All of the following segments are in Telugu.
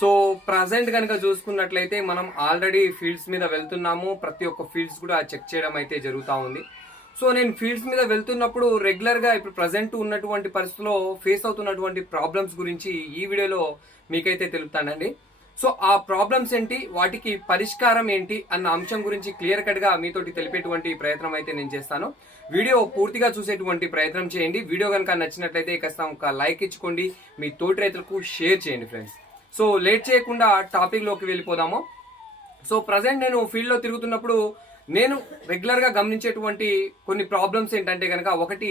సో ప్రజెంట్ కనుక చూసుకున్నట్లయితే మనం ఆల్రెడీ ఫీల్డ్స్ మీద వెళ్తున్నాము. ప్రతి ఒక్క ఫీల్డ్స్ కూడా చెక్ చేయడం అయితే జరుగుతూ ఉంది. సో నేను ఫీల్డ్స్ మీద వెళ్తున్నప్పుడు రెగ్యులర్గా ఇప్పుడు ప్రజెంట్ ఉన్నటువంటి పరిస్థితిలో ఫేస్ అవుతున్నటువంటి ప్రాబ్లమ్స్ గురించి ఈ వీడియోలో మీకైతే తెలుపుతానండి. సో ఆ ప్రాబ్లమ్స్ ఏంటి? వాటికి పరిష్కారం ఏంటి? అన్న అంశం గురించి క్లియర్ కట్గా మీతోటి తెలిపేటువంటి ప్రయత్నం అయితే నేను చేస్తాను. వీడియో పూర్తిగా చూసేటువంటి ప్రయత్నం చేయండి. వీడియో కనుక నచ్చినట్లయితే ఖచ్చితంగా ఒక లైక్ ఇచ్చుకోండి. మీ తోటి రైతులకు షేర్ చేయండి ఫ్రెండ్స్ సో లేట్ చేయకుండా టాపిక్లోకి వెళ్ళిపోదాము. సో ప్రజెంట్ నేను ఫీల్డ్లో తిరుగుతున్నప్పుడు నేను రెగ్యులర్గా గమనించేటువంటి కొన్ని ప్రాబ్లమ్స్ ఏంటంటే కనుక ఒకటి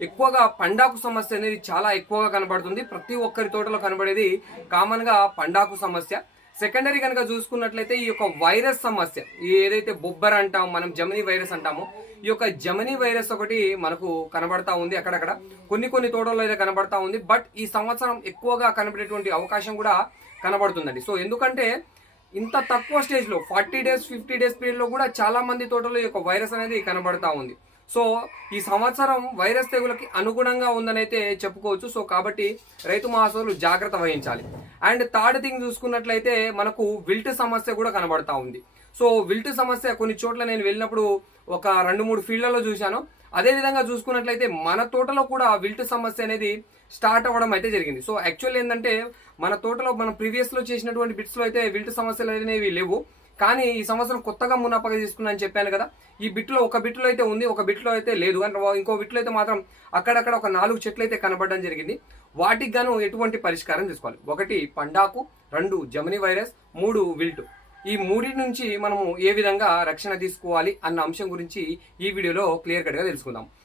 ఎక్కువగా పండాకు సమస్య అనేది చాలా ఎక్కువగా కనబడుతుంది. ప్రతి ఒక్కరి తోటలో కనబడేది కామన్గా పండాకు సమస్య. సెకండరీ కనుక చూసుకున్నట్లయితే ఈ యొక్క వైరస్ సమస్య ఏదైతే బొబ్బర్ అంటాం మనం జమినీ వైరస్ అంటామో ఈ యొక్క జమినీ వైరస్ ఒకటి మనకు కనబడతా ఉంది అక్కడక్కడ. కొన్ని కొన్ని తోటల్లో అయితే కనబడతా ఉంది బట్ ఈ సంవత్సరం ఎక్కువగా కనబడేటువంటి అవకాశం కూడా కనబడుతుందండి. సో ఎందుకంటే ఇంత తక్కువ స్టేజ్లో ఫార్టీ డేస్ ఫిఫ్టీ డేస్ పీరియడ్లో కూడా చాలా మంది తోటలో ఈ యొక్క వైరస్ అనేది కనబడతా ఉంది. సో ఈ సంవత్సరం వైరస్ తెగులకి అనుగుణంగా ఉందనైతే చెప్పుకోవచ్చు. సో కాబట్టి రైతు మహాసోలు జాగ్రత్త వహించాలి. అండ్ థర్డ్ థింగ్ చూసుకున్నట్లయితే మనకు విల్ట్ సమస్య కూడా కనబడతా ఉంది. సో విల్ట్ సమస్య కొన్ని చోట్ల నేను వెళ్ళినప్పుడు ఒక రెండు మూడు ఫీల్డ్లలో చూశాను. అదేవిధంగా చూసుకున్నట్లయితే మన తోటలో కూడా విల్ట్ సమస్య అనేది స్టార్ట్ అవ్వడం అయితే జరిగింది. సో యాక్చువల్ ఏంటంటే మన తోటలో మనం ప్రీవియస్లో చేసినటువంటి బిట్స్లో అయితే విల్ట్ సమస్యలు అనేవి లేవు. కానీ ఈ సంవత్సరం కొత్తగా మునాపగా తీసుకున్నాను చెప్పాను కదా ఈ బిట్లో ఒక బిట్లో అయితే ఉంది ఒక బిట్లో అయితే లేదు. అంటే ఇంకో బిట్లో అయితే మాత్రం అక్కడక్కడ ఒక నాలుగు చెట్లు అయితే కనబడడం జరిగింది. వాటికి గాను ఎటువంటి పరిష్కారం తీసుకోవాలి. ఒకటి పండాకు రెండు జమిని వైరస్ మూడు విల్ట్. ఈ మూడి నుంచి మనము ఏ విధంగా రక్షణ తీసుకోవాలి అన్న అంశం గురించి ఈ వీడియోలో క్లియర్ కట్గా తెలుసుకుందాం.